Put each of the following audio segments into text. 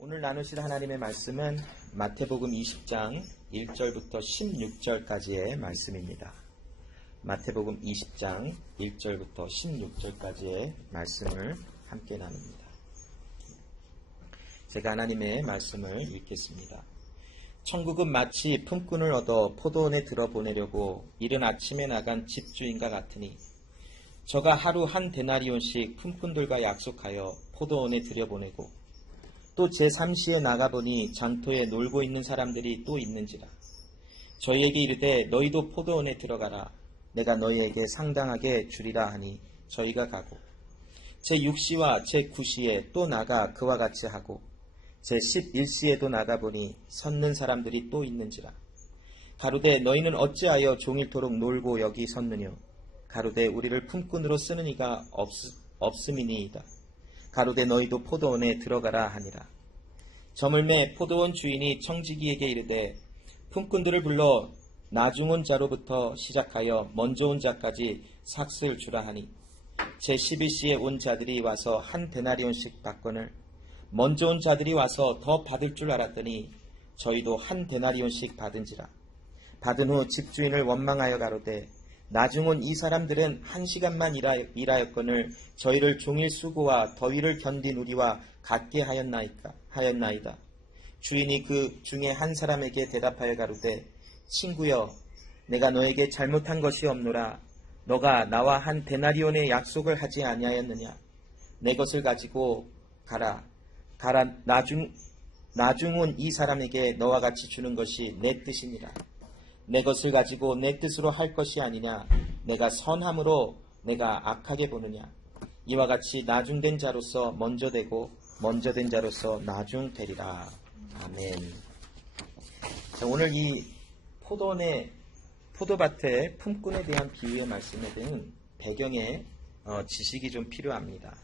오늘 나누실 하나님의 말씀은 마태복음 20장 1절부터 16절까지의 말씀입니다. 마태복음 20장 1절부터 16절까지의 말씀을 함께 나눕니다. 제가 하나님의 말씀을 읽겠습니다. 천국은 마치 품꾼을 얻어 포도원에 들어보내려고 이른 아침에 나간 집주인과 같으니 저가 하루 한 데나리온씩 품꾼들과 약속하여 포도원에 들여보내고 또 제3시에 나가보니 장터에 놀고 있는 사람들이 또 있는지라. 저희에게 이르되 너희도 포도원에 들어가라. 내가 너희에게 상당하게 주리라 하니 저희가 가고 제6시와 제9시에 또 나가 그와 같이 하고 제11시에도 나가보니 섰는 사람들이 또 있는지라. 가로되 너희는 어찌하여 종일토록 놀고 여기 섰느뇨. 가로되 우리를 품꾼으로 쓰는 이가 없음이니이다. 가로되 너희도 포도원에 들어가라 하니라. 저물매 포도원 주인이 청지기에게 이르되 품꾼들을 불러 나중 온 자로부터 시작하여 먼저 온 자까지 삭슬 주라 하니 제11시에 온 자들이 와서 한 데나리온씩 받거늘 먼저 온 자들이 와서 더 받을 줄 알았더니 저희도 한 데나리온씩 받은지라. 받은 후 집주인을 원망하여 가로되 나중 온 이 사람들은 1시간만 일하였거늘 저희를 종일 수고와 더위를 견딘 우리와 같게 하였나이다. 주인이 그 중에 한 사람에게 대답하여 가로되 친구여 내가 너에게 잘못한 것이 없노라. 너가 나와 한 데나리온의 약속을 하지 아니하였느냐. 내 것을 가지고 가라. 나중 온 이 사람에게 너와 같이 주는 것이 내 뜻이니라. 내 것을 가지고 내 뜻으로 할 것이 아니냐. 내가 선함으로 내가 악하게 보느냐. 이와 같이 나중된 자로서 먼저 되고 먼저 된 자로서 나중되리라. 아멘. 자, 오늘 이 포도밭의 품꾼에 대한 비유의 말씀에 대한 배경의 지식이 좀 필요합니다.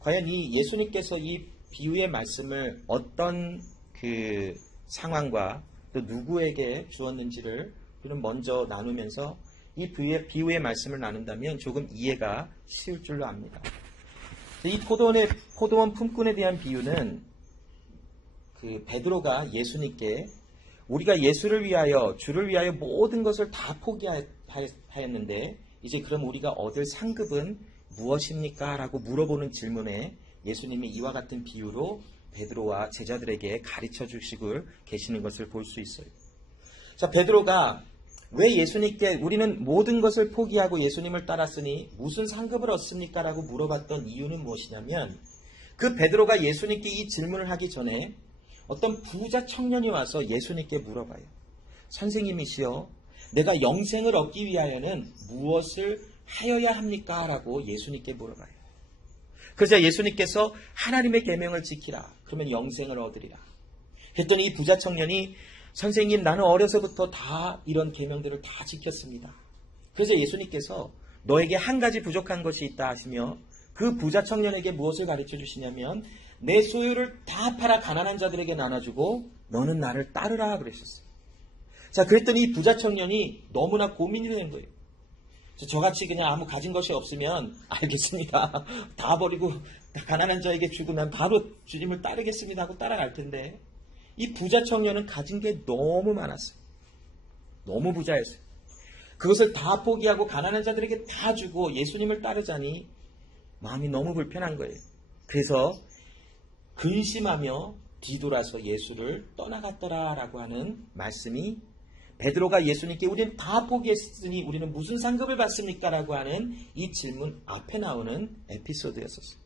과연 이 예수님께서 이 비유의 말씀을 어떤 그 상황과 또 누구에게 주었는지를 우리는 먼저 나누면서 이 비유의 말씀을 나눈다면 조금 이해가 쉬울 줄로 압니다. 이 포도원 품꾼에 대한 비유는 그 베드로가 예수님께 우리가 예수를 위하여 주를 위하여 모든 것을 다 포기하였는데 이제 그럼 우리가 얻을 상급은 무엇입니까? 라고 물어보는 질문에 예수님이 이와 같은 비유로 베드로와 제자들에게 가르쳐 주시고 계시는 것을 볼 수 있어요. 자, 베드로가 왜 예수님께 우리는 모든 것을 포기하고 예수님을 따랐으니 무슨 상급을 얻습니까? 라고 물어봤던 이유는 무엇이냐면 그 베드로가 예수님께 이 질문을 하기 전에 어떤 부자 청년이 와서 예수님께 물어봐요. 선생님이시여, 내가 영생을 얻기 위하여는 무엇을 하여야 합니까? 라고 예수님께 물어봐요. 그래서 예수님께서 하나님의 계명을 지키라. 그러면 영생을 얻으리라. 했더니 이 부자 청년이 선생님 나는 어려서부터 다 이런 계명들을 다 지켰습니다. 그래서 예수님께서 너에게 한 가지 부족한 것이 있다 하시며 그 부자 청년에게 무엇을 가르쳐 주시냐면 내 소유를 다 팔아 가난한 자들에게 나눠주고 너는 나를 따르라 그러셨어요. 자, 그랬더니 이 부자 청년이 너무나 고민이 되는 거예요. 저같이 그냥 아무 가진 것이 없으면 알겠습니다. 다 버리고 가난한 자에게 주고 난 바로 주님을 따르겠습니다 하고 따라갈 텐데 이 부자 청년은 가진 게 너무 많았어요. 너무 부자였어요. 그것을 다 포기하고 가난한 자들에게 다 주고 예수님을 따르자니 마음이 너무 불편한 거예요. 그래서 근심하며 뒤돌아서 예수를 떠나갔더라라고 하는 말씀이 베드로가 예수님께 우리는 다 포기했으니 우리는 무슨 상급을 받습니까? 라고 하는 이 질문 앞에 나오는 에피소드였었어요.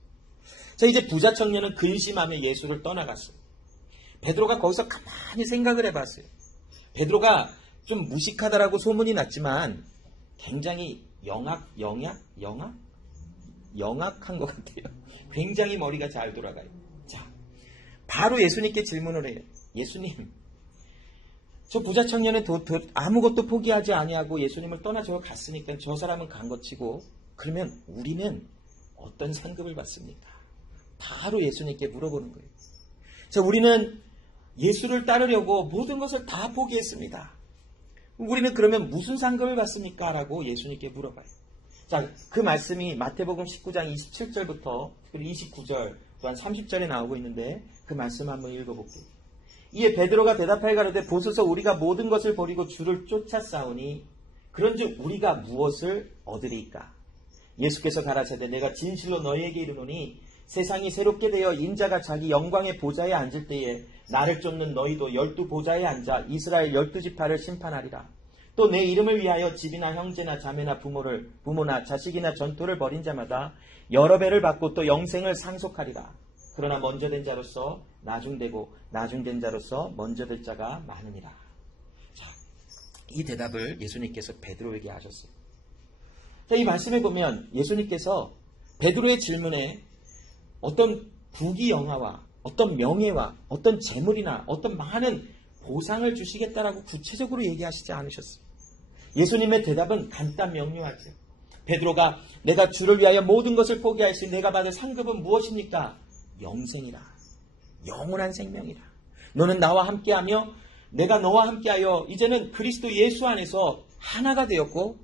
자, 이제 부자 청년은 근심하며 예수를 떠나갔어요. 베드로가 거기서 가만히 생각을 해봤어요. 베드로가 좀 무식하다라고 소문이 났지만 굉장히 영악한 것 같아요. 굉장히 머리가 잘 돌아가요. 자, 바로 예수님께 질문을 해요. 예수님, 저 부자 청년은 아무것도 포기하지 아니하고 예수님을 떠나 저 갔으니까 저 사람은 간 것 치고 그러면 우리는 어떤 상급을 받습니까? 바로 예수님께 물어보는 거예요. 자, 우리는 예수를 따르려고 모든 것을 다 포기했습니다. 우리는 그러면 무슨 상급을 받습니까? 라고 예수님께 물어봐요. 자, 그 말씀이 마태복음 19장 27절부터 29절 또한 30절에 나오고 있는데 그 말씀 한번 읽어볼게요. 이에 베드로가 대답하여 가로되 보소서 우리가 모든 것을 버리고 주를 쫓아 싸우니 그런즉 우리가 무엇을 얻으리까? 예수께서 가라사대 내가 진실로 너희에게 이르노니 세상이 새롭게 되어 인자가 자기 영광의 보좌에 앉을 때에 나를 쫓는 너희도 12 보좌에 앉아 이스라엘 12지파를 심판하리라. 또 내 이름을 위하여 집이나 형제나 자매나 부모나 자식이나 전토를 벌인 자마다 여러 배를 받고 또 영생을 상속하리라. 그러나 먼저 된 자로서 나중되고 나중된 자로서 먼저 될 자가 많으니라. 자, 이 대답을 예수님께서 베드로에게 하셨어요. 자, 이 말씀에 보면 예수님께서 베드로의 질문에 어떤 부귀영화와 어떤 명예와 어떤 재물이나 어떤 많은 보상을 주시겠다라고 구체적으로 얘기하시지 않으셨어요. 예수님의 대답은 간단 명료하죠. 베드로가 내가 주를 위하여 모든 것을 포기하였으니 내가 받을 상급은 무엇입니까? 영생이라. 영원한 생명이라. 너는 나와 함께하며 내가 너와 함께하여 이제는 그리스도 예수 안에서 하나가 되었고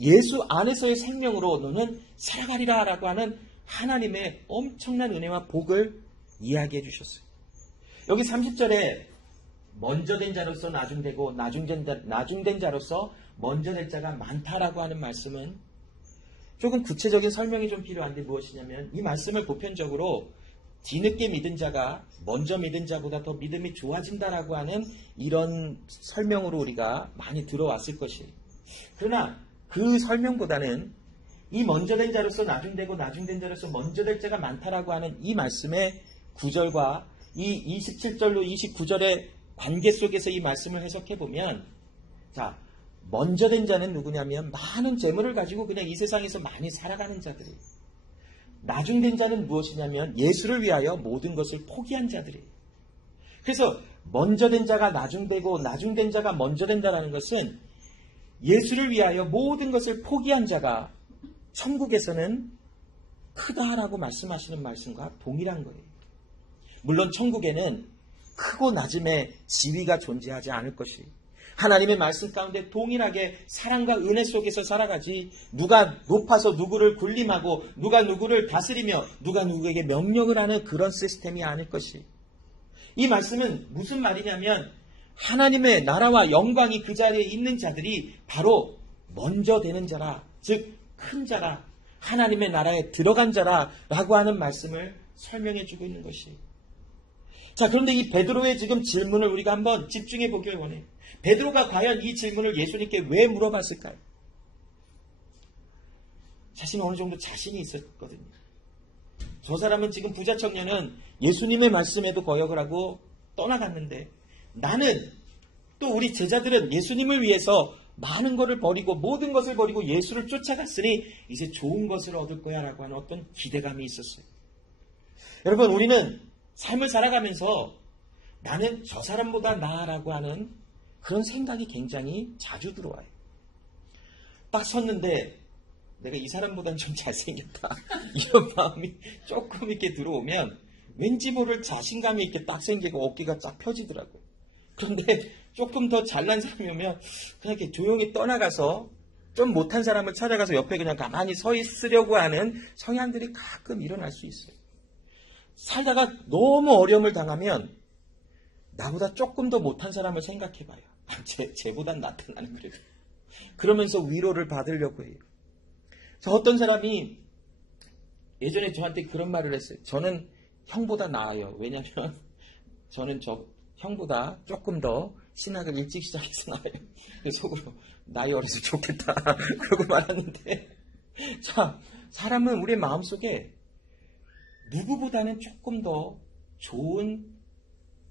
예수 안에서의 생명으로 너는 살아가리라 라고 하는 하나님의 엄청난 은혜와 복을 이야기해 주셨어요. 여기 30절에 먼저 된 자로서 나중되고 나중된 자로서 먼저 될 자가 많다라고 하는 말씀은 조금 구체적인 설명이 좀 필요한데 무엇이냐면 이 말씀을 보편적으로 뒤늦게 믿은 자가 먼저 믿은 자보다 더 믿음이 좋아진다라고 하는 이런 설명으로 우리가 많이 들어왔을 것이에요. 그러나 그 설명보다는 이 먼저 된 자로서 나중되고 나중된 자로서 먼저 될 자가 많다라고 하는 이 말씀의 구절과 이 27절로 29절의 관계 속에서 이 말씀을 해석해 보면 자, 먼저 된 자는 누구냐면 많은 재물을 가지고 그냥 이 세상에서 많이 살아가는 자들이에요. 나중된 자는 무엇이냐면 예수를 위하여 모든 것을 포기한 자들이에요. 그래서 먼저 된 자가 나중되고 나중된 자가 먼저 된다는 것은 예수를 위하여 모든 것을 포기한 자가 천국에서는 크다라고 말씀하시는 말씀과 동일한 거예요. 물론 천국에는 크고 낮음의 지위가 존재하지 않을 것이에요. 하나님의 말씀 가운데 동일하게 사랑과 은혜 속에서 살아가지 누가 높아서 누구를 군림하고 누가 누구를 다스리며 누가 누구에게 명령을 하는 그런 시스템이 아닐 것이에요. 이 말씀은 무슨 말이냐면 하나님의 나라와 영광이 그 자리에 있는 자들이 바로 먼저 되는 자라, 즉 큰 자라, 하나님의 나라에 들어간 자라라고 하는 말씀을 설명해 주고 있는 것이에요. 자, 그런데 이 베드로의 지금 질문을 우리가 한번 집중해 보길 원해요. 베드로가 과연 이 질문을 예수님께 왜 물어봤을까요? 자신은 어느 정도 자신이 있었거든요. 저 사람은 지금 부자 청년은 예수님의 말씀에도 거역을 하고 떠나갔는데 나는 또 우리 제자들은 예수님을 위해서 많은 것을 버리고 모든 것을 버리고 예수를 쫓아갔으니 이제 좋은 것을 얻을 거야 라고 하는 어떤 기대감이 있었어요. 여러분, 우리는 삶을 살아가면서 나는 저 사람보다 나아라고 하는 그런 생각이 굉장히 자주 들어와요. 딱 섰는데 내가 이 사람보다는 좀 잘생겼다 이런 마음이 조금 이렇게 들어오면 왠지 모를 자신감이 이렇게 딱 생기고 어깨가 쫙 펴지더라고요. 그런데 조금 더 잘난 사람이 오면 그냥 이렇게 조용히 떠나가서 좀 못한 사람을 찾아가서 옆에 그냥 가만히 서 있으려고 하는 성향들이 가끔 일어날 수 있어요. 살다가 너무 어려움을 당하면 나보다 조금 더 못한 사람을 생각해봐요. 쟤보단 낫다 나는 그래도. 그러면서 위로를 받으려고 해요. 어떤 사람이 예전에 저한테 그런 말을 했어요. 저는 형보다 나아요. 왜냐하면 저는 저 형보다 조금 더 신학을 일찍 시작해서 나아요. 속으로 나이 어려서 좋겠다 그러고 말았는데 자, 사람은 우리의 마음속에 누구보다는 조금 더 좋은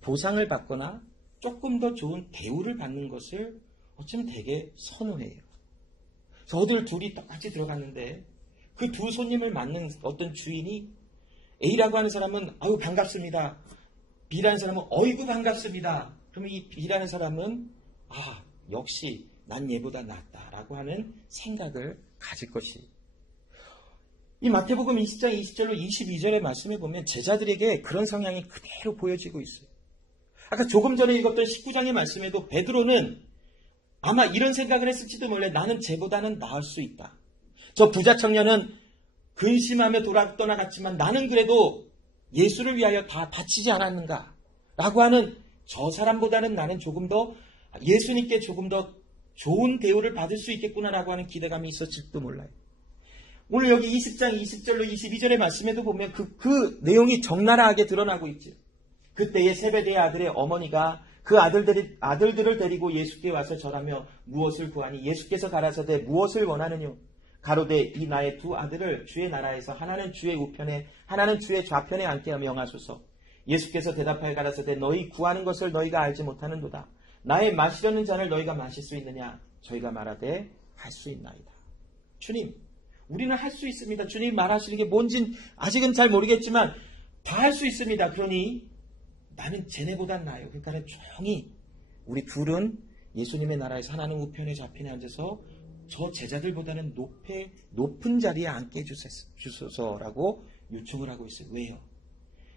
보상을 받거나 조금 더 좋은 대우를 받는 것을 어쩌면 되게 선호해요. 그래서 어딜 둘이 똑같이 들어갔는데 그 두 손님을 맞는 어떤 주인이 A라고 하는 사람은 아유 반갑습니다. B라는 사람은 어이구 반갑습니다. 그러면 이 B라는 사람은 아 역시 난 얘보다 낫다라고 하는 생각을 가질 것이. 이 마태복음 20장 20절로 22절의 말씀에 보면 제자들에게 그런 성향이 그대로 보여지고 있어요. 아까 조금 전에 읽었던 19장의 말씀에도 베드로는 아마 이런 생각을 했을지도 몰라요. 나는 쟤보다는 나을 수 있다. 저 부자 청년은 근심하며 떠나갔지만 나는 그래도 예수를 위하여 다 바치지 않았는가? 라고 하는 저 사람보다는 나는 조금 더 예수님께 조금 더 좋은 대우를 받을 수 있겠구나라고 하는 기대감이 있었을지도 몰라요. 오늘 여기 20장 20절로 22절의 말씀에도 보면 그 내용이 적나라하게 드러나고 있죠. 그때에 세베대의 아들의 어머니가 그 아들들을 데리고 예수께 와서 절하며 무엇을 구하니 예수께서 가라사대 무엇을 원하느뇨? 가로되 이 나의 두 아들을 주의 나라에서 하나는 주의 우편에 하나는 주의 좌편에 앉게 명하소서. 예수께서 대답하여 가라사대 너희 구하는 것을 너희가 알지 못하는도다. 나의 마시려는 잔을 너희가 마실 수 있느냐? 저희가 말하되 할 수 있나이다. 주님, 우리는 할 수 있습니다. 주님 말하시는 게 뭔진 아직은 잘 모르겠지만 다 할 수 있습니다. 그러니 나는 쟤네보단 나아요. 그러니까 조용히 우리 둘은 예수님의 나라에서 하나는 우편에 좌편에 앉아서 저 제자들보다는 높은 자리에 앉게 해주소서라고 요청을 하고 있어요. 왜요?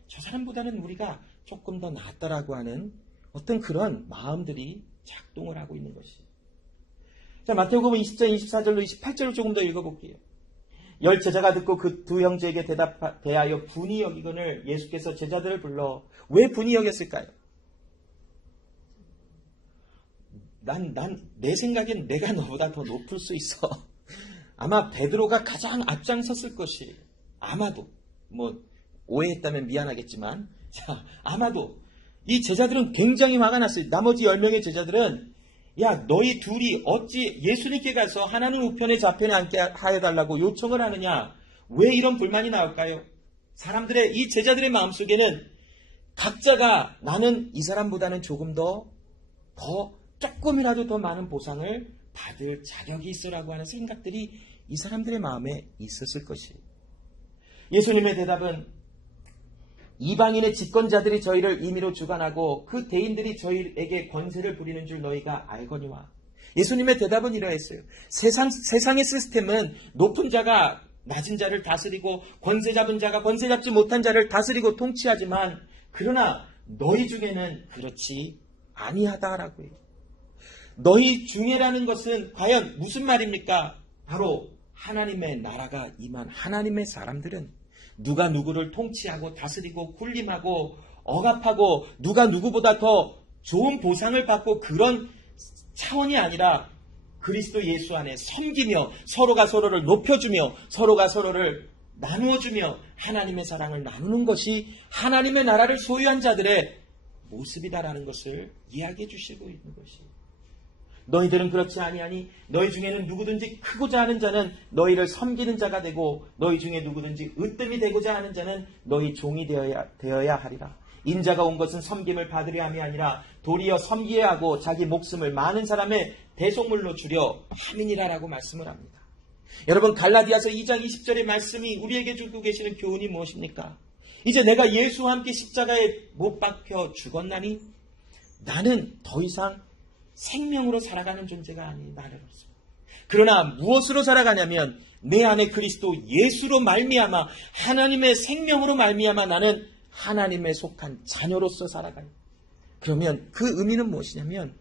저 사람보다는 우리가 조금 더 낫다라고 하는 어떤 그런 마음들이 작동을 하고 있는 것이. 자, 마태복음 20장 24절로 28절을 조금 더 읽어볼게요. 열 제자가 듣고 그 두 형제에게 대하여 분이 여기거늘 예수께서 제자들을 불러 왜 분이 여겼을까요? 내 생각엔 내가 너보다 더 높을 수 있어. 아마 베드로가 가장 앞장섰을 것이 아마도 오해했다면 미안하겠지만 자 아마도 이 제자들은 굉장히 화가 났어요. 나머지 10명의 제자들은 야 너희 둘이 어찌 예수님께 가서 하나님 우편에 좌편에 앉게 하여달라고 요청을 하느냐. 왜 이런 불만이 나올까요? 사람들의 이 제자들의 마음속에는 각자가 나는 이 사람보다는 조금 더 조금이라도 더 많은 보상을 받을 자격이 있으라고 하는 생각들이 이 사람들의 마음에 있었을 것이에요. 예수님의 대답은 이방인의 집권자들이 저희를 임의로 주관하고 그 대인들이 저희에게 권세를 부리는 줄 너희가 알거니와. 예수님의 대답은 이러했어요. 세상의 시스템은 높은 자가 낮은 자를 다스리고 권세 잡은 자가 권세 잡지 못한 자를 다스리고 통치하지만 그러나 너희 중에는 그렇지 아니하다라고 해요. 너희 중에라는 것은 과연 무슨 말입니까? 바로 하나님의 나라가 임한 하나님의 사람들은 누가 누구를 통치하고 다스리고 군림하고 억압하고 누가 누구보다 더 좋은 보상을 받고 그런 차원이 아니라 그리스도 예수 안에 섬기며 서로가 서로를 높여주며 서로가 서로를 나누어주며 하나님의 사랑을 나누는 것이 하나님의 나라를 소유한 자들의 모습이다라는 것을 이야기해 주시고 있는 것이에요. 너희들은 그렇지 아니하니 너희 중에는 누구든지 크고자 하는 자는 너희를 섬기는 자가 되고 너희 중에 누구든지 으뜸이 되고자 하는 자는 너희 종이 되어야 하리라. 인자가 온 것은 섬김을 받으려 함이 아니라 도리어 섬기어야 하고 자기 목숨을 많은 사람의 대속물로 주려 함이니라라고 말씀을 합니다. 여러분 갈라디아서 2장 20절의 말씀이 우리에게 주고 계시는 교훈이 무엇입니까? 이제 내가 예수와 함께 십자가에 못 박혀 죽었나니 나는 더 이상 생명으로 살아가는 존재가 아닌 나로서. 그러나 무엇으로 살아가냐면 내 안에 그리스도 예수로 말미암아 하나님의 생명으로 말미암아 나는 하나님에 속한 자녀로서 살아가요. 그러면 그 의미는 무엇이냐면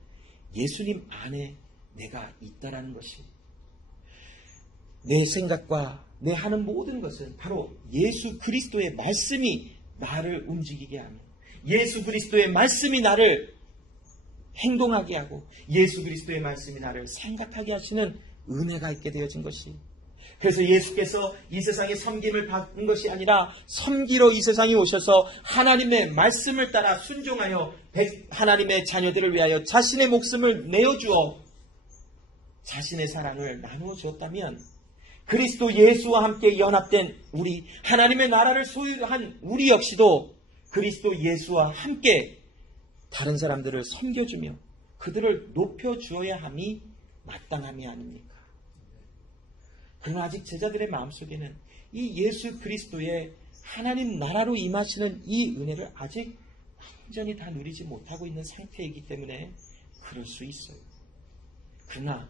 예수님 안에 내가 있다라는 것이 내 생각과 내 하는 모든 것은 바로 예수 그리스도의 말씀이 나를 움직이게 하며 예수 그리스도의 말씀이 나를 행동하게 하고 예수 그리스도의 말씀이 나를 생각하게 하시는 은혜가 있게 되어진 것이. 그래서 예수께서 이 세상에 섬김을 받은 것이 아니라 섬기러 이 세상에 오셔서 하나님의 말씀을 따라 순종하여 하나님의 자녀들을 위하여 자신의 목숨을 내어주어 자신의 사랑을 나누어 주었다면 그리스도 예수와 함께 연합된 우리 하나님의 나라를 소유한 우리 역시도 그리스도 예수와 함께 다른 사람들을 섬겨주며 그들을 높여주어야 함이 마땅함이 아닙니까? 그러나 아직 제자들의 마음속에는 이 예수 그리스도의 하나님 나라로 임하시는 이 은혜를 아직 완전히 다 누리지 못하고 있는 상태이기 때문에 그럴 수 있어요. 그러나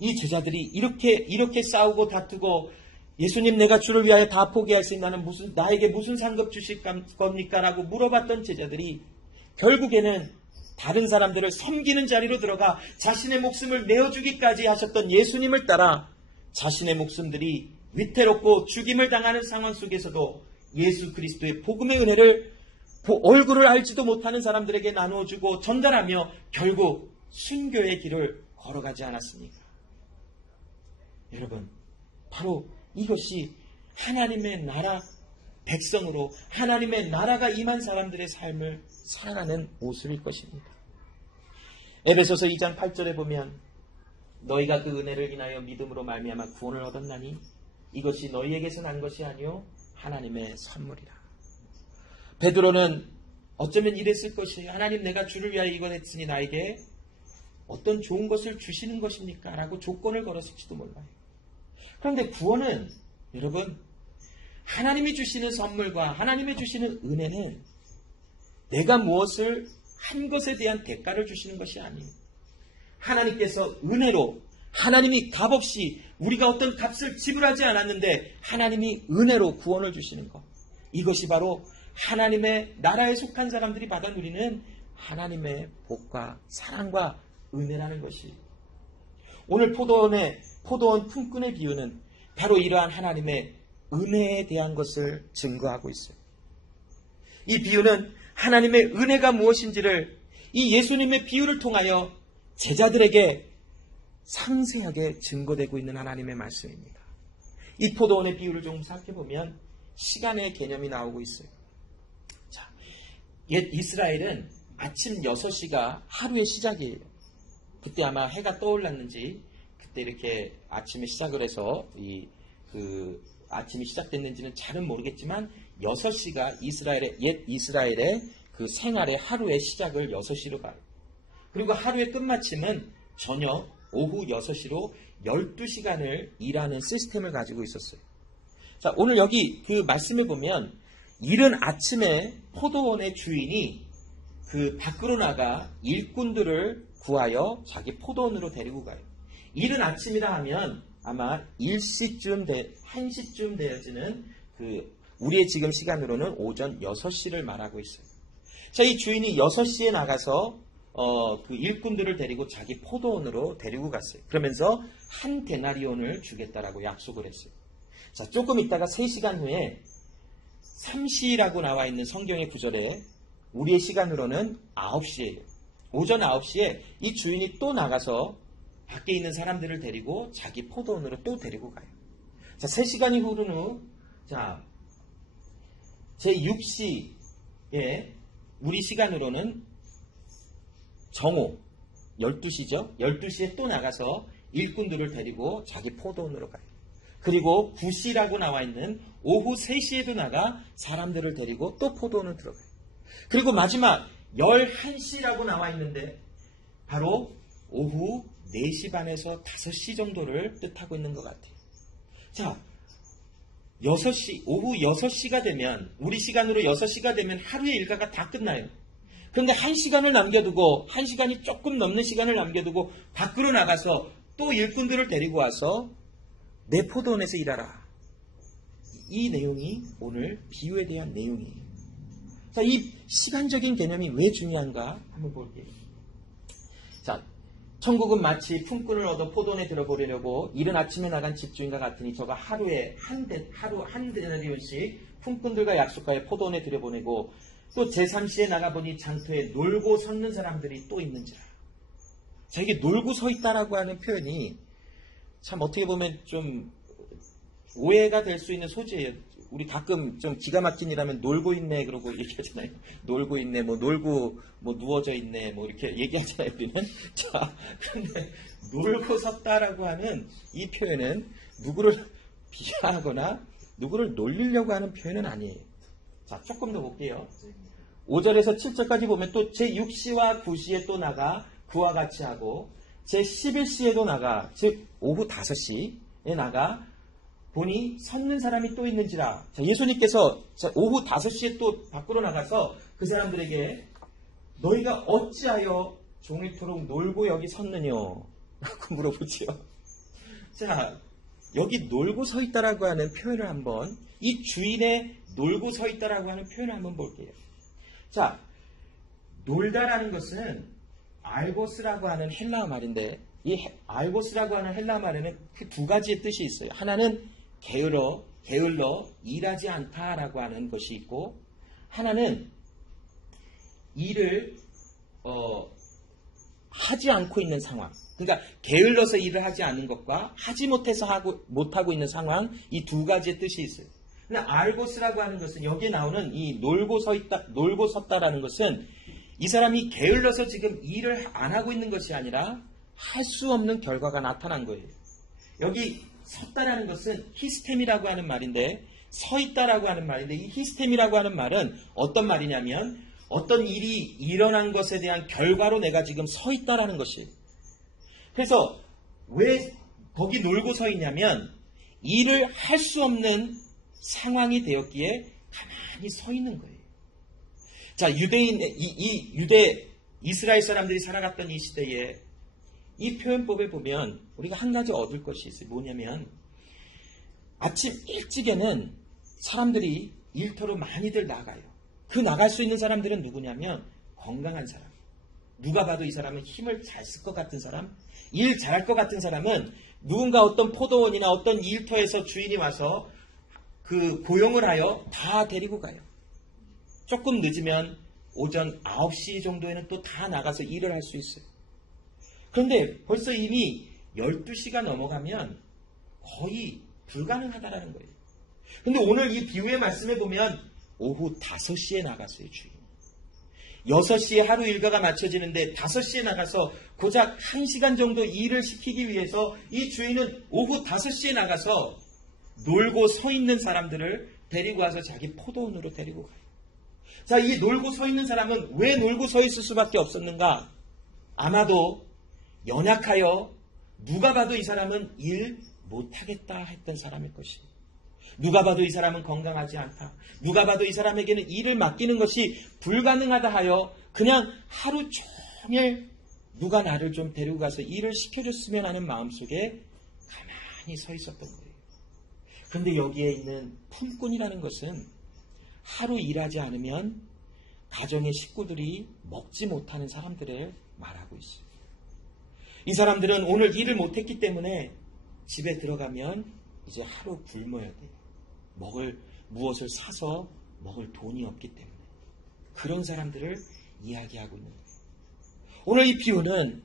이 제자들이 이렇게 싸우고 다투고 예수님 내가 주를 위하여 다 포기할 수 있나는 나에게 무슨 상급 주실 겁니까? 라고 물어봤던 제자들이 결국에는 다른 사람들을 섬기는 자리로 들어가 자신의 목숨을 내어주기까지 하셨던 예수님을 따라 자신의 목숨들이 위태롭고 죽임을 당하는 상황 속에서도 예수 그리스도의 복음의 은혜를 얼굴을 알지도 못하는 사람들에게 나누어주고 전달하며 결국 순교의 길을 걸어가지 않았습니까? 여러분, 바로 이것이 하나님의 나라 백성으로 하나님의 나라가 임한 사람들의 삶을 살아가는 모습일 것입니다. 에베소서 2장 8절에 보면 너희가 그 은혜를 인하여 믿음으로 말미암아 구원을 얻었나니 이것이 너희에게서 난 것이 아니요 하나님의 선물이라. 베드로는 어쩌면 이랬을 것이에요. 하나님, 내가 주를 위하여 이것 했으니 나에게 어떤 좋은 것을 주시는 것입니까? 라고 조건을 걸었을지도 몰라요. 그런데 구원은 여러분, 하나님이 주시는 선물과 하나님이 주시는 은혜는 내가 무엇을 한 것에 대한 대가를 주시는 것이 아니에요. 하나님께서 은혜로, 하나님이 값없이 우리가 어떤 값을 지불하지 않았는데 하나님이 은혜로 구원을 주시는 것, 이것이 바로 하나님의 나라에 속한 사람들이 받아 누리는 하나님의 복과 사랑과 은혜라는 것이, 오늘 포도원 품꾼의 비유는 바로 이러한 하나님의 은혜에 대한 것을 증거하고 있어요. 이 비유는 하나님의 은혜가 무엇인지를 이 예수님의 비유를 통하여 제자들에게 상세하게 증거되고 있는 하나님의 말씀입니다. 이 포도원의 비유를 좀 살펴보면 시간의 개념이 나오고 있어요. 자, 옛 이스라엘은 아침 6시가 하루의 시작이에요. 그때 아마 해가 떠올랐는지 그때 이렇게 아침에 시작을 해서 아침이 시작됐는지는 잘은 모르겠지만 6시가 옛 이스라엘의 그 생활의 하루의 시작을 6시로 봐요. 그리고 하루의 끝마침은 저녁 오후 6시로 12시간을 일하는 시스템을 가지고 있었어요. 자, 오늘 여기 그 말씀에 보면 이른 아침에 포도원의 주인이 그 밖으로 나가 일꾼들을 구하여 자기 포도원으로 데리고 가요. 이른 아침이라 하면 아마 1시쯤 되어지는 우리의 지금 시간으로는 오전 6시를 말하고 있어요. 자, 이 주인이 6시에 나가서 그 일꾼들을 데리고 자기 포도원으로 데리고 갔어요. 그러면서 한 데나리온을 주겠다라고 약속을 했어요. 자, 조금 있다가 3시간 후에 3시라고 나와 있는 성경의 구절에 우리의 시간으로는 9시예요. 오전 9시에 이 주인이 또 나가서 밖에 있는 사람들을 데리고 자기 포도원으로 또 데리고 가요. 자, 3시간이 흐른 후, 자, 제6시에 우리 시간으로는 정오 12시죠. 12시에 또 나가서 일꾼들을 데리고 자기 포도원으로 가요. 그리고 9시라고 나와 있는 오후 3시에도 나가 사람들을 데리고 또 포도원을 들어가요. 그리고 마지막 11시라고 나와 있는데 바로 오후 4시 반에서 5시 정도를 뜻하고 있는 것 같아요. 자, 오후 6시가 되면, 우리 시간으로 6시가 되면 하루의 일과가 다 끝나요. 그런데 1시간을 남겨두고, 1시간이 조금 넘는 시간을 남겨두고 밖으로 나가서 또 일꾼들을 데리고 와서 내 포도원에서 일하라. 이 내용이 오늘 비유에 대한 내용이에요. 자, 이 시간적인 개념이 왜 중요한가 한번 볼게요. 자, 천국은 마치 품꾼을 얻어 포도원에 들어보려고 이른 아침에 나간 집주인과 같으니 저가 하루에 한 데나리온씩 품꾼들과 약속하여 포도원에 들여보내고 또 제3시에 나가보니 장터에 놀고 섰는 사람들이 또 있는지라. 자, 이게 놀고 서 있다라고 하는 표현이 참 어떻게 보면 좀 오해가 될 수 있는 소지예요. 우리 가끔 좀 기가 막힌 일하면 놀고 있네 그러고 얘기하잖아요. 놀고 있네, 놀고 누워져 있네, 이렇게 얘기하잖아요, 우리는. 자, 그런데 놀고 섰다라고 하는 이 표현은 누구를 비하하거나 누구를 놀리려고 하는 표현은 아니에요. 자, 조금 더 볼게요. 5절에서 7절까지 보면 또 제6시와 9시에 또 나가 그와 같이 하고 제11시에도 나가, 즉 오후 5시에 나가 보니 섰는 사람이 또 있는지라. 자, 예수님께서 오후 5시에 또 밖으로 나가서 그 사람들에게 너희가 어찌하여 종일토록 놀고 여기 섰느냐 라고 물어보지요. 자, 여기 놀고 서 있다라고 하는 표현을 한번, 이 주인의 놀고 서 있다라고 하는 표현을 한번 볼게요. 자, 놀다라는 것은 알고스라고 하는 헬라어 말인데, 이 알고스라고 하는 헬라어 말에는 그 두 가지의 뜻이 있어요. 하나는 게을러 일하지 않다라고 하는 것이 있고, 하나는 일을 하지 않고 있는 상황. 그러니까 게을러서 일을 하지 않는 것과 하지 못해서 못하고 있는 상황, 이 두 가지의 뜻이 있어요. 근데 알고스라고 하는 것은 여기에 나오는 이 놀고 섰다라는 것은 이 사람이 게을러서 지금 일을 안 하고 있는 것이 아니라 할 수 없는 결과가 나타난 거예요. 여기 섰다라는 것은 히스템이라고 하는 말인데, 서 있다라고 하는 말인데, 이 히스템이라고 하는 말은 어떤 말이냐면 어떤 일이 일어난 것에 대한 결과로 내가 지금 서 있다라는 것이에요. 그래서 왜 거기 놀고 서 있냐면 일을 할 수 없는 상황이 되었기에 가만히 서 있는 거예요. 자, 이스라엘 사람들이 살아갔던 이 시대에 이 표현법에 보면 우리가 한 가지 얻을 것이 있어요. 뭐냐면 아침 일찍에는 사람들이 일터로 많이들 나가요. 그 나갈 수 있는 사람들은 누구냐면 건강한 사람. 누가 봐도 이 사람은 힘을 잘 쓸 것 같은 사람, 일 잘할 것 같은 사람은 누군가 어떤 포도원이나 어떤 일터에서 주인이 와서 그 고용을 하여 다 데리고 가요. 조금 늦으면 오전 9시 정도에는 또 다 나가서 일을 할 수 있어요. 그런데 벌써 이미 12시가 넘어가면 거의 불가능하다라는 거예요. 근데 오늘 이 비유의 말씀에 보면 오후 5시에 나갔어요, 주인이. 6시에 하루 일과가 마쳐지는데 5시에 나가서 고작 1시간 정도 일을 시키기 위해서 이 주인은 오후 5시에 나가서 놀고 서 있는 사람들을 데리고 와서 자기 포도원으로 데리고 가요. 자, 이 놀고 서 있는 사람은 왜 놀고 서 있을 수밖에 없었는가? 아마도 연약하여 누가 봐도 이 사람은 일 못하겠다 했던 사람일 것입니다. 누가 봐도 이 사람은 건강하지 않다. 누가 봐도 이 사람에게는 일을 맡기는 것이 불가능하다 하여 그냥 하루 종일 누가 나를 좀 데리고 가서 일을 시켜줬으면 하는 마음속에 가만히 서 있었던 거예요. 그런데 여기에 있는 품꾼이라는 것은 하루 일하지 않으면 가정의 식구들이 먹지 못하는 사람들을 말하고 있어요. 이 사람들은 오늘 일을 못했기 때문에 집에 들어가면 이제 하루 굶어야 돼요. 무엇을 사서 먹을 돈이 없기 때문에. 그런 사람들을 이야기하고 있는 거예요. 오늘 이 비유는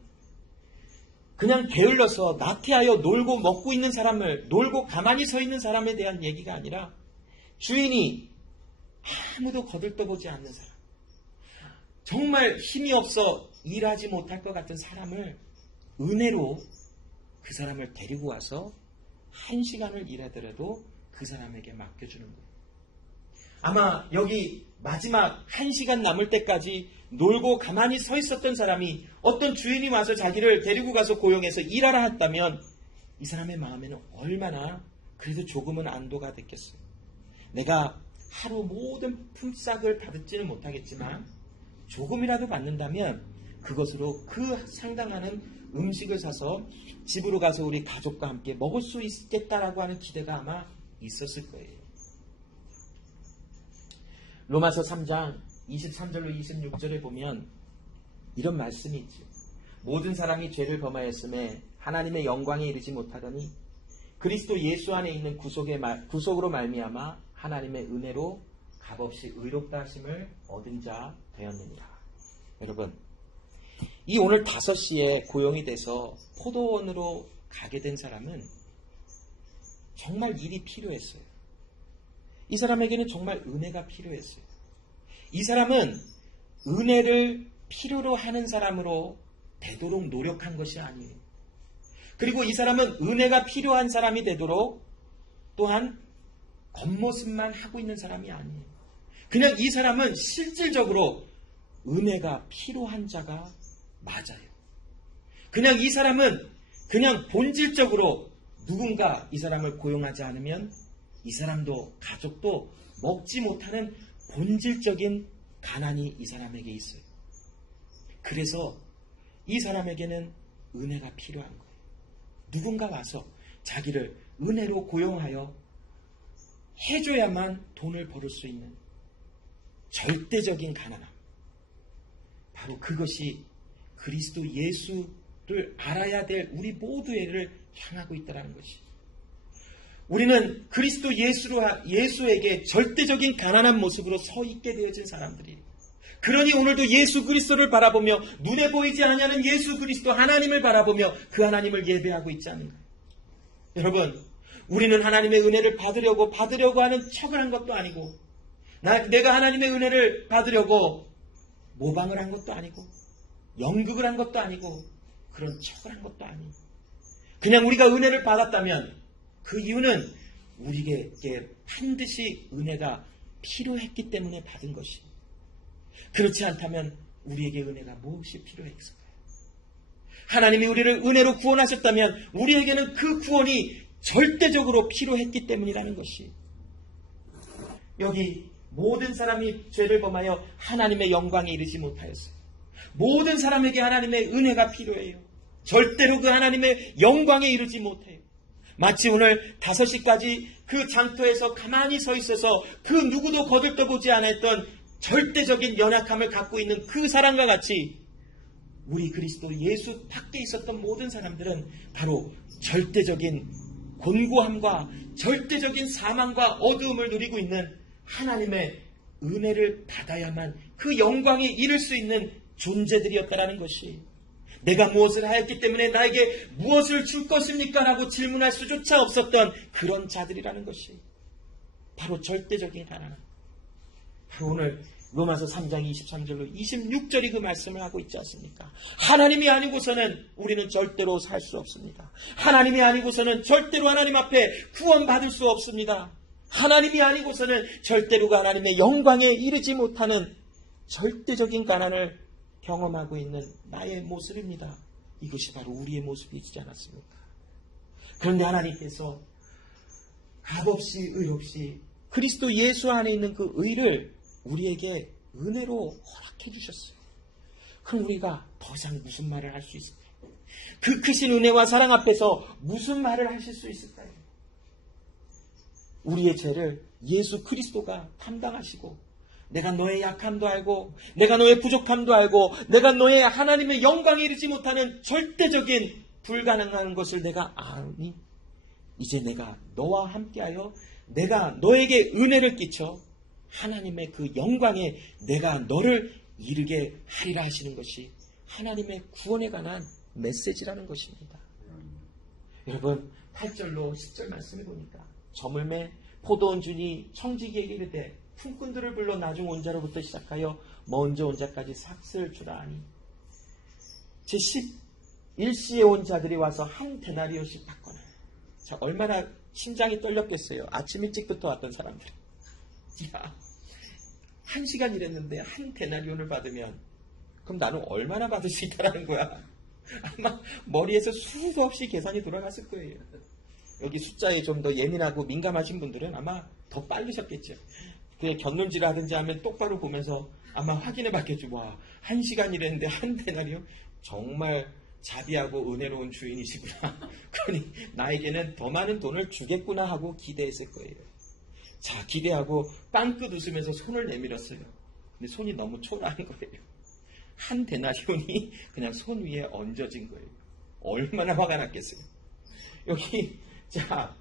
그냥 게을러서 나태하여 놀고 먹고 있는 사람을, 놀고 가만히 서 있는 사람에 대한 얘기가 아니라 주인이 아무도 거들떠보지 않는 사람, 정말 힘이 없어 일하지 못할 것 같은 사람을 은혜로 그 사람을 데리고 와서 1시간을 일하더라도 그 사람에게 맡겨주는 거예요. 아마 여기 마지막 1시간 남을 때까지 놀고 가만히 서 있었던 사람이 어떤 주인이 와서 자기를 데리고 가서 고용해서 일하라 했다면 이 사람의 마음에는 얼마나 그래도 조금은 안도가 됐겠어요. 내가 하루 모든 품삯을 받지는 못하겠지만 조금이라도 받는다면 그것으로 그 상당하는 음식을 사서 집으로 가서 우리 가족과 함께 먹을 수 있겠다라고 하는 기대가 아마 있었을 거예요. 로마서 3장 23절로 26절에 보면 이런 말씀이 있죠. 모든 사람이 죄를 범하였음에 하나님의 영광에 이르지 못하더니 그리스도 예수 안에 있는 구속으로 말미암아 하나님의 은혜로 값없이 의롭다 하심을 얻은 자 되었느니라. 여러분, 이 오늘 5시에 고용이 돼서 포도원으로 가게 된 사람은 정말 일이 필요했어요. 이 사람에게는 정말 은혜가 필요했어요. 이 사람은 은혜를 필요로 하는 사람으로 되도록 노력한 것이 아니에요. 그리고 이 사람은 은혜가 필요한 사람이 되도록 또한 겉모습만 하고 있는 사람이 아니에요. 그냥 이 사람은 실질적으로 은혜가 필요한 자가 맞아요. 그냥 이 사람은 그냥 본질적으로 누군가 이 사람을 고용하지 않으면 이 사람도 가족도 먹지 못하는 본질적인 가난이 이 사람에게 있어요. 그래서 이 사람에게는 은혜가 필요한 거예요. 누군가 와서 자기를 은혜로 고용하여 해줘야만 돈을 벌을 수 있는 절대적인 가난함. 바로 그것이 그리스도 예수를 알아야 될 우리 모두를 향하고 있다는 것이. 우리는 그리스도 예수에게 절대적인 가난한 모습으로 서 있게 되어진 사람들이에요. 그러니 오늘도 예수 그리스도를 바라보며 눈에 보이지 않는 예수 그리스도 하나님을 바라보며 그 하나님을 예배하고 있지 않는가. 여러분, 우리는 하나님의 은혜를 받으려고 하는 척을 한 것도 아니고, 내가 하나님의 은혜를 받으려고 모방을 한 것도 아니고, 연극을 한 것도 아니고, 그런 척을 한 것도 아니고, 그냥 우리가 은혜를 받았다면 그 이유는 우리에게 반드시 은혜가 필요했기 때문에 받은 것이. 그렇지 않다면 우리에게 은혜가 무엇이 필요했을까요? 하나님이 우리를 은혜로 구원하셨다면 우리에게는 그 구원이 절대적으로 필요했기 때문이라는 것이. 여기 모든 사람이 죄를 범하여 하나님의 영광에 이르지 못하였어요. 모든 사람에게 하나님의 은혜가 필요해요. 절대로 그 하나님의 영광에 이르지 못해요. 마치 오늘 5시까지 그 장터에서 가만히 서 있어서 그 누구도 거들떠보지 않았던 절대적인 연약함을 갖고 있는 그 사람과 같이 우리 그리스도 예수 밖에 있었던 모든 사람들은 바로 절대적인 곤고함과 절대적인 사망과 어두움을 누리고 있는 하나님의 은혜를 받아야만 그 영광에 이를 수 있는 존재들이었다라는 것이. 내가 무엇을 하였기 때문에 나에게 무엇을 줄 것입니까? 라고 질문할 수조차 없었던 그런 자들이라는 것이 바로 절대적인 가난. 바로 오늘 로마서 3장 23절로 26절이 그 말씀을 하고 있지 않습니까? 하나님이 아니고서는 우리는 절대로 살 수 없습니다. 하나님이 아니고서는 절대로 하나님 앞에 구원받을 수 없습니다. 하나님이 아니고서는 절대로 하나님의 영광에 이르지 못하는 절대적인 가난을 경험하고 있는 나의 모습입니다. 이것이 바로 우리의 모습이지 않았습니까? 그런데 하나님께서 값없이 의롭시 그리스도 예수 안에 있는 그 의를 우리에게 은혜로 허락해 주셨어요. 그럼 우리가 더 이상 무슨 말을 할 수 있을까요? 그 크신 은혜와 사랑 앞에서 무슨 말을 하실 수 있을까요? 우리의 죄를 예수 그리스도가 담당하시고, 내가 너의 약함도 알고, 내가 너의 부족함도 알고, 내가 너의 하나님의 영광에 이르지 못하는 절대적인 불가능한 것을 내가 아니, 이제 내가 너와 함께하여 내가 너에게 은혜를 끼쳐 하나님의 그 영광에 내가 너를 이르게 하리라 하시는 것이 하나님의 구원에 관한 메시지라는 것입니다. 여러분, 8절로 10절 말씀을 보니까 저물매 포도원 주니 청지기에게 이르되 품꾼들을 불러 나중 온 자로부터 시작하여 먼저 온 자까지 삭슬 주라 하니 제 11시에 온 자들이 와서 한 데나리온씩 받거나. 자, 얼마나 심장이 떨렸겠어요. 아침 일찍부터 왔던 사람들. 야, 1시간 일했는데 한 데나리온을 받으면 그럼 나는 얼마나 받을 수 있다는 거야. 아마 머리에서 수도 없이 계산이 돌아갔을 거예요. 여기 숫자에 좀 더 예민하고 민감하신 분들은 아마 더 빠르셨겠죠. 그게 곁눈질을 하든지 하면 똑바로 보면서 아마 확인해 봤겠죠. 와, 1시간 일했는데 한 데나리온? 정말 자비하고 은혜로운 주인이시구나. 그러니 나에게는 더 많은 돈을 주겠구나 하고 기대했을 거예요. 자, 기대하고 빵긋 웃으면서 손을 내밀었어요. 근데 손이 너무 초라한 거예요. 한 데나리온이 그냥 손 위에 얹어진 거예요. 얼마나 화가 났겠어요. 여기 자,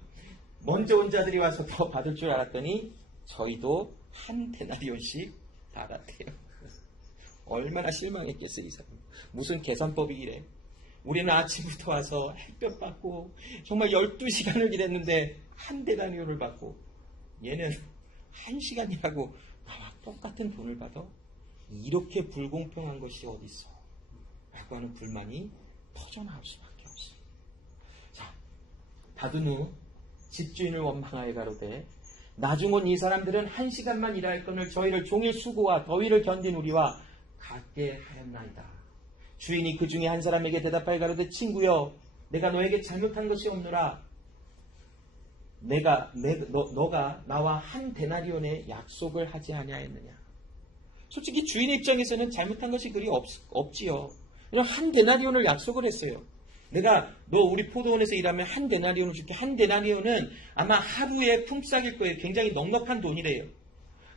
먼저 온 자들이 와서 더 받을 줄 알았더니 저희도 한 데나리온씩 받았대요. 얼마나 실망했겠어요, 이 사람. 무슨 계산법이래. 우리는 아침부터 와서 햇볕 받고 정말 12시간을 일했는데 한 데나리온을 받고 얘는 1시간이라고 나와 똑같은 돈을 받아? 이렇게 불공평한 것이 어디 있어? 라고 하는 불만이 터져나올 수밖에 없어요. 자, 받은 후 집주인을 원망하여 가로되 나중 온 이 사람들은 1시간만 일하였거늘 저희를 종일 수고와 더위를 견딘 우리와 같게 하였나이다. 주인이 그 중에 한 사람에게 대답하여 가로되 친구여, 내가 너에게 잘못한 것이 없노라. 너가 나와 한 데나리온의 약속을 하지 아니하였느냐. 솔직히 주인의 입장에서는 잘못한 것이 그리 없지요. 그냥 한 데나리온을 약속을 했어요. 내가 너 우리 포도원에서 일하면 한 데나리온을 줄게. 한 데나리온은 아마 하루의 품삯일 거예요. 굉장히 넉넉한 돈이래요.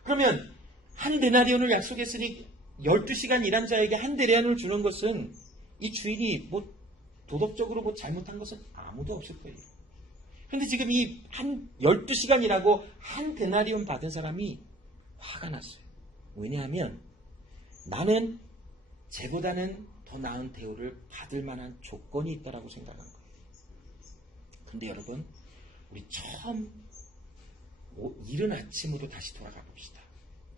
그러면 한 데나리온을 약속했으니 12시간 일한 자에게 한 데나리온을 주는 것은 이 주인이 뭐 도덕적으로 뭐 잘못한 것은 아무도 없을 거예요. 그런데 지금 이 한 12시간이라고 한 데나리온 받은 사람이 화가 났어요. 왜냐하면 나는 쟤보다는 더 나은 대우를 받을 만한 조건이 있다라고 생각한 거예요. 근데 여러분, 우리 처음 이른 아침으로 다시 돌아가 봅시다.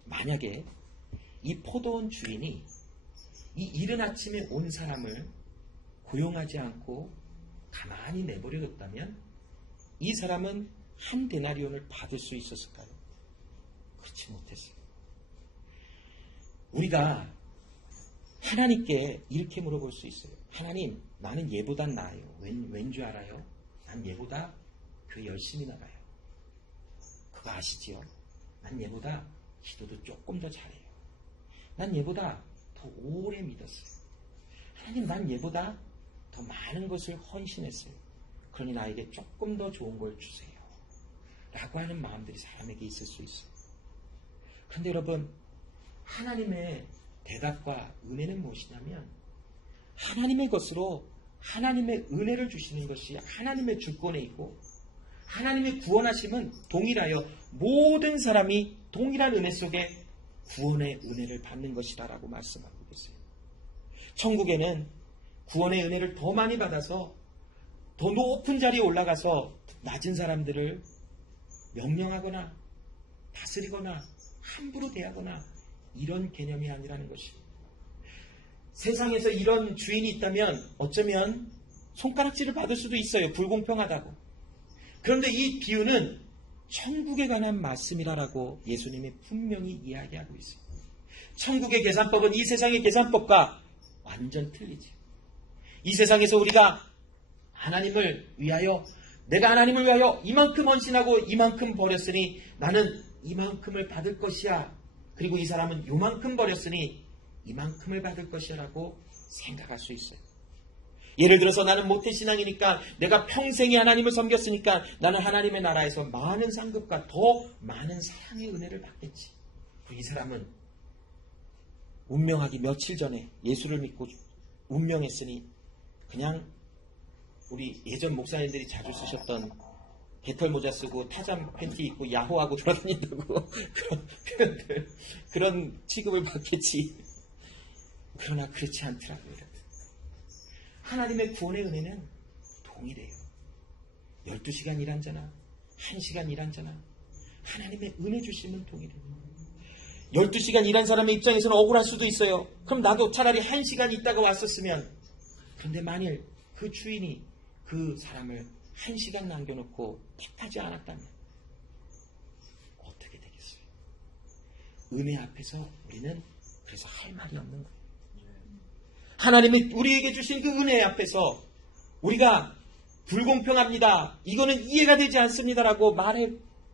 만약에 이 포도원 주인이 이 이른 아침에 온 사람을 고용하지 않고 가만히 내버려뒀다면 이 사람은 한 데나리온을 받을 수 있었을까요? 그렇지 못했어요. 우리가 하나님께 이렇게 물어볼 수 있어요. 하나님, 나는 얘보단 나아요. 왠 줄 알아요? 난 얘보다 그 열심히 나가요. 그거 아시지요? 난 얘보다 기도도 조금 더 잘해요. 난 얘보다 더 오래 믿었어요. 하나님, 난 얘보다 더 많은 것을 헌신했어요. 그러니 나에게 조금 더 좋은 걸 주세요. 라고 하는 마음들이 사람에게 있을 수 있어요. 그런데 여러분, 하나님의 대답과 은혜는 무엇이냐면 하나님의 것으로 하나님의 은혜를 주시는 것이 하나님의 주권에 있고 하나님의 구원하심은 동일하여 모든 사람이 동일한 은혜 속에 구원의 은혜를 받는 것이라고 말씀하고 계세요. 천국에는 구원의 은혜를 더 많이 받아서 더 높은 자리에 올라가서 낮은 사람들을 명령하거나 다스리거나 함부로 대하거나 이런 개념이 아니라는 것입니다. 세상에서 이런 주인이 있다면 어쩌면 손가락질을 받을 수도 있어요. 불공평하다고. 그런데 이 비유는 천국에 관한 말씀이라고 예수님이 분명히 이야기하고 있어요. 천국의 계산법은 이 세상의 계산법과 완전 틀리죠. 이 세상에서 우리가 하나님을 위하여, 내가 하나님을 위하여 이만큼 헌신하고 이만큼 버렸으니 나는 이만큼을 받을 것이야. 그리고 이 사람은 요만큼 버렸으니 이만큼을 받을 것이야 라고 생각할 수 있어요. 예를 들어서 나는 모태신앙이니까 내가 평생에 하나님을 섬겼으니까 나는 하나님의 나라에서 많은 상급과 더 많은 사랑의 은혜를 받겠지. 이 사람은 운명하기 며칠 전에 예수를 믿고 운명했으니 그냥 우리 예전 목사님들이 자주 쓰셨던 배털 모자 쓰고 타잔 팬티 입고 야호하고 돌아다닌다고 그런 표현들, 그런 취급을 받겠지. 그러나 그렇지 않더라고요. 하나님의 구원의 은혜는 동일해요. 12시간 일한 자나 1시간 일한 자나 하나님의 은혜 주심은 동일해요. 12시간 일한 사람의 입장에서는 억울할 수도 있어요. 그럼 나도 차라리 1시간 있다가 왔었으면. 그런데 만일 그 주인이 그 사람을 1시간 남겨놓고 택하지 않았다면 어떻게 되겠어요? 은혜 앞에서 우리는 그래서 할 말이 없는 거예요. 하나님이 우리에게 주신 그 은혜 앞에서 우리가 불공평합니다, 이거는 이해가 되지 않습니다라고 말해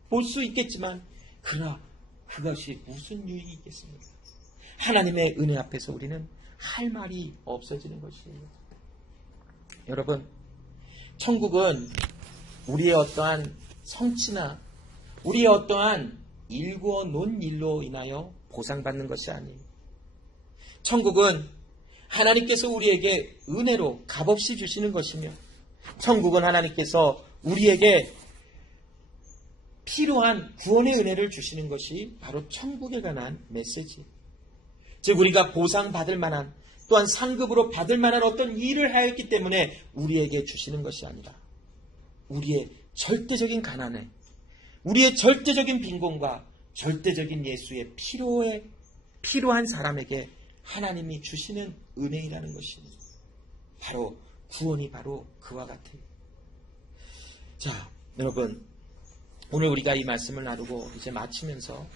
볼 수 있겠지만 그러나 그것이 무슨 유익이 있겠습니까? 하나님의 은혜 앞에서 우리는 할 말이 없어지는 것이에요. 여러분, 천국은 우리의 어떠한 성취나 우리의 어떠한 일구어 논 일로 인하여 보상받는 것이 아니에요. 천국은 하나님께서 우리에게 은혜로 값없이 주시는 것이며 천국은 하나님께서 우리에게 필요한 구원의 은혜를 주시는 것이 바로 천국에 관한 메시지. 즉 우리가 보상받을 만한 또한 상급으로 받을 만한 어떤 일을 하였기 때문에 우리에게 주시는 것이 아니라 우리의 절대적인 가난에, 우리의 절대적인 빈곤과 절대적인 예수의 필요한 사람에게 하나님이 주시는 은혜이라는 것입니다. 바로 구원이 바로 그와 같아요. 자, 여러분, 오늘 우리가 이 말씀을 나누고 이제 마치면서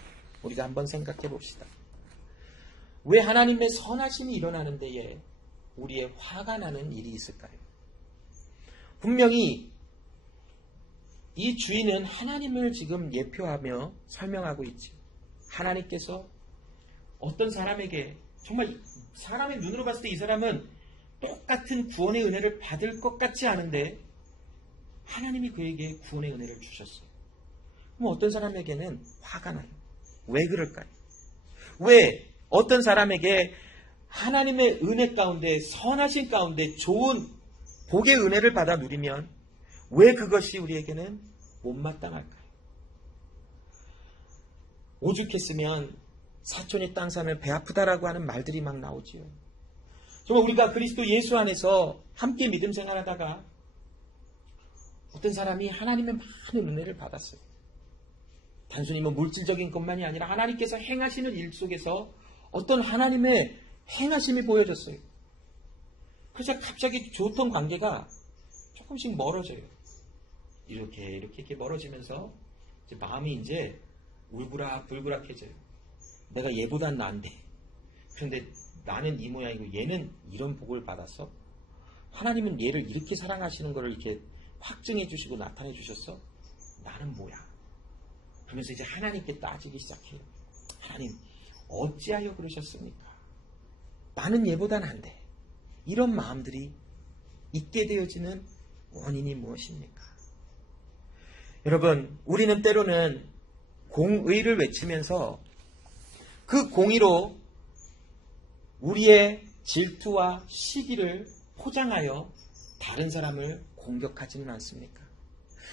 우리가 한번 생각해 봅시다. 왜 하나님의 선하심이 일어나는 데에 우리의 화가 나는 일이 있을까요? 분명히 이 주인은 하나님을 지금 예표하며 설명하고 있죠. 하나님께서 어떤 사람에게 정말 사람의 눈으로 봤을 때 이 사람은 똑같은 구원의 은혜를 받을 것 같지 않은데 하나님이 그에게 구원의 은혜를 주셨어요. 그럼 어떤 사람에게는 화가 나요. 왜 그럴까요? 왜 어떤 사람에게 하나님의 은혜 가운데 선하신 가운데 좋은 복의 은혜를 받아 누리면 왜 그것이 우리에게는 못마땅할까요? 오죽했으면 사촌이 땅 사면 배 아프다라고 하는 말들이 막 나오지요. 정말 우리가 그리스도 예수 안에서 함께 믿음 생활하다가 어떤 사람이 하나님의 많은 은혜를 받았어요. 단순히 물질적인 것만이 아니라 하나님께서 행하시는 일 속에서 어떤 하나님의 행하심이 보여졌어요. 그래서 갑자기 좋던 관계가 조금씩 멀어져요. 이렇게 멀어지면서 이제 마음이 이제 울그락불그락해져요. 내가 얘보단 나은데. 그런데 나는 이 모양이고 얘는 이런 복을 받았어? 하나님은 얘를 이렇게 사랑하시는 것을 이렇게 확증해 주시고 나타내 주셨어? 나는 뭐야? 그러면서 이제 하나님께 따지기 시작해요. 하나님, 어찌하여 그러셨습니까? 나는 얘보단 안 돼. 이런 마음들이 있게 되어지는 원인이 무엇입니까? 여러분, 우리는 때로는 공의를 외치면서 그 공의로 우리의 질투와 시기를 포장하여 다른 사람을 공격하지는 않습니까?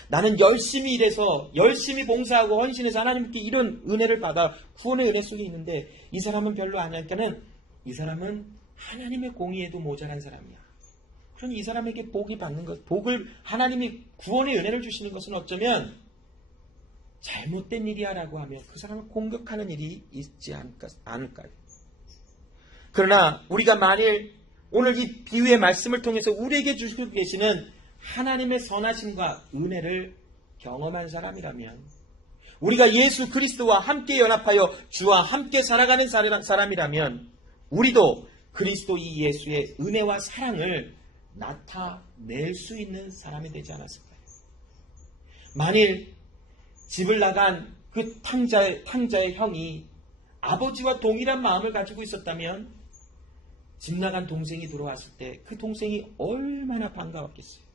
나는 열심히 일해서 열심히 봉사하고 헌신해서 하나님께 이런 은혜를 받아 구원의 은혜 속에 있는데 이 사람은 별로 안 하니까는 이 사람은 하나님의 공의에도 모자란 사람이야. 그러니 이 사람에게 복이 받는 것, 복을 하나님이 구원의 은혜를 주시는 것은 어쩌면 잘못된 일이야라고 하며 그 사람을 공격하는 일이 있지 않을까요? 그러나 우리가 만일 오늘 이 비유의 말씀을 통해서 우리에게 주시고 계시는 하나님의 선하심과 은혜를 경험한 사람이라면 우리가 예수 그리스도와 함께 연합하여 주와 함께 살아가는 사람이라면 우리도 그리스도 이 예수의 은혜와 사랑을 나타낼 수 있는 사람이 되지 않았을까요? 만일 집을 나간 그 탕자의 형이 아버지와 동일한 마음을 가지고 있었다면 집 나간 동생이 들어왔을 때 그 동생이 얼마나 반가웠겠어요.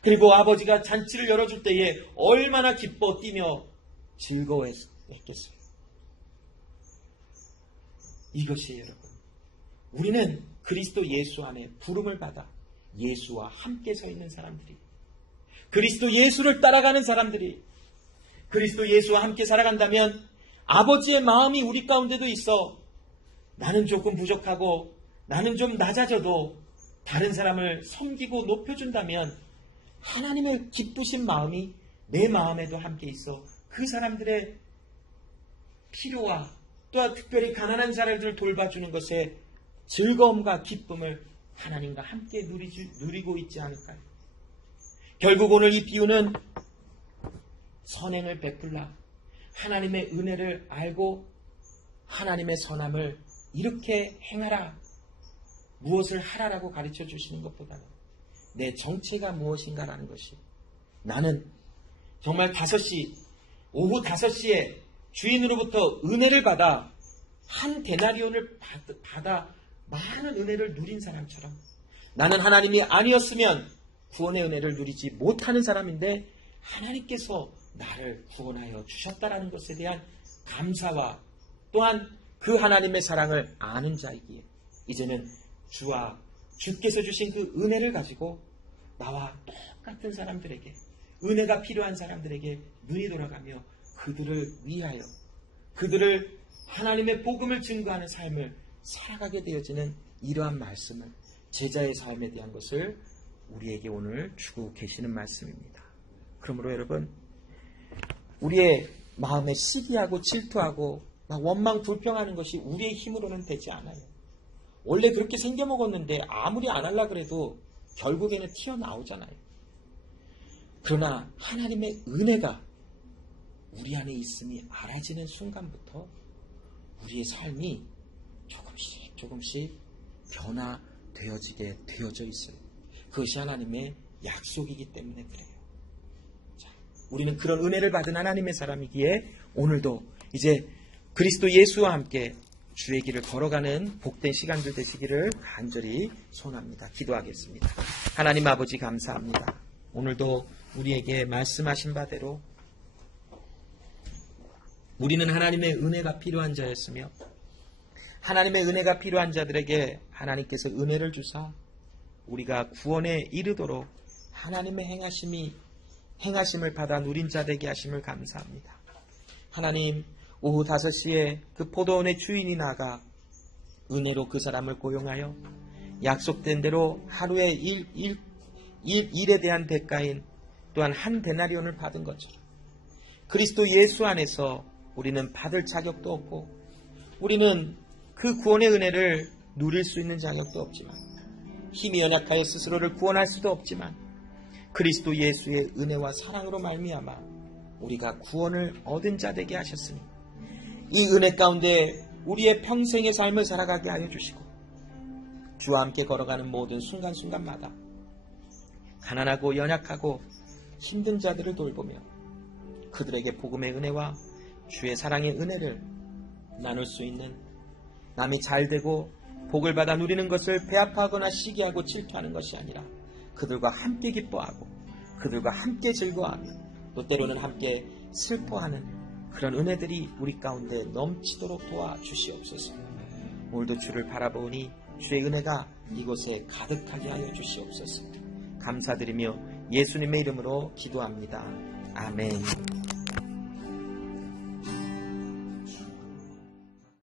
그리고 아버지가 잔치를 열어줄 때에 얼마나 기뻐 뛰며 즐거워했겠어요. 이것이 여러분, 우리는 그리스도 예수 안에 부름을 받아 예수와 함께 서 있는 사람들이, 그리스도 예수를 따라가는 사람들이, 그리스도 예수와 함께 살아간다면 아버지의 마음이 우리 가운데도 있어 나는 조금 부족하고 나는 좀 낮아져도 다른 사람을 섬기고 높여준다면 하나님의 기쁘신 마음이 내 마음에도 함께 있어 그 사람들의 필요와 또한 특별히 가난한 사람들을 돌봐주는 것에 즐거움과 기쁨을 하나님과 함께 누리고 있지 않을까요? 결국 오늘 이 비유는 선행을 베풀라, 하나님의 은혜를 알고 하나님의 선함을 이렇게 행하라, 무엇을 하라라고 가르쳐 주시는 것보다는 내 정체가 무엇인가라는 것이, 나는 정말 오후 5시에 주인으로부터 은혜를 받아 한 데나리온을 받아 많은 은혜를 누린 사람처럼 나는 하나님이 아니었으면 구원의 은혜를 누리지 못하는 사람인데 하나님께서 나를 구원하여 주셨다라는 것에 대한 감사와 또한 그 하나님의 사랑을 아는 자이기에 이제는 주께서 주신 그 은혜를 가지고 나와 똑같은 사람들에게, 은혜가 필요한 사람들에게 눈이 돌아가며 그들을 위하여 그들을 하나님의 복음을 증거하는 삶을 살아가게 되어지는 이러한 말씀을, 제자의 삶에 대한 것을 우리에게 오늘 주고 계시는 말씀입니다. 그러므로 여러분, 우리의 마음에 시기하고 질투하고 원망 불평하는 것이 우리의 힘으로는 되지 않아요. 원래 그렇게 생겨먹었는데 아무리 안 하려고 그래도 결국에는 튀어나오잖아요. 그러나 하나님의 은혜가 우리 안에 있음이 알아지는 순간부터 우리의 삶이 조금씩 변화되어지게 되어져 있어요. 그것이 하나님의 약속이기 때문에 그래요. 자, 우리는 그런 은혜를 받은 하나님의 사람이기에 오늘도 이제 그리스도 예수와 함께 주의 길을 걸어가는 복된 시간들 되시기를 간절히 소원합니다. 기도하겠습니다. 하나님 아버지 감사합니다. 오늘도 우리에게 말씀하신 바대로 우리는 하나님의 은혜가 필요한 자였으며 하나님의 은혜가 필요한 자들에게 하나님께서 은혜를 주사 우리가 구원에 이르도록 하나님의 행하심을 받아 누린 자 되게 하심을 감사합니다. 하나님, 오후 5시에 그 포도원의 주인이 나가 은혜로 그 사람을 고용하여 약속된 대로 하루의 일에 대한 대가인 또한 한 데나리온을 받은 것처럼 그리스도 예수 안에서 우리는 받을 자격도 없고 우리는 그 구원의 은혜를 누릴 수 있는 자격도 없지만 힘이 연약하여 스스로를 구원할 수도 없지만 그리스도 예수의 은혜와 사랑으로 말미암아 우리가 구원을 얻은 자 되게 하셨으니 이 은혜 가운데 우리의 평생의 삶을 살아가게 하여 주시고 주와 함께 걸어가는 모든 순간순간마다 가난하고 연약하고 힘든 자들을 돌보며 그들에게 복음의 은혜와 주의 사랑의 은혜를 나눌 수 있는 남이 잘되고 복을 받아 누리는 것을 배아파하거나 시기하고 질투하는 것이 아니라 그들과 함께 기뻐하고 그들과 함께 즐거워하며 또 때로는 함께 슬퍼하는 그런 은혜들이 우리 가운데 넘치도록 도와주시옵소서. 오늘도 주를 바라보니 주의 은혜가 이곳에 가득하게 하여 주시옵소서. 감사드리며 예수님의 이름으로 기도합니다. 아멘.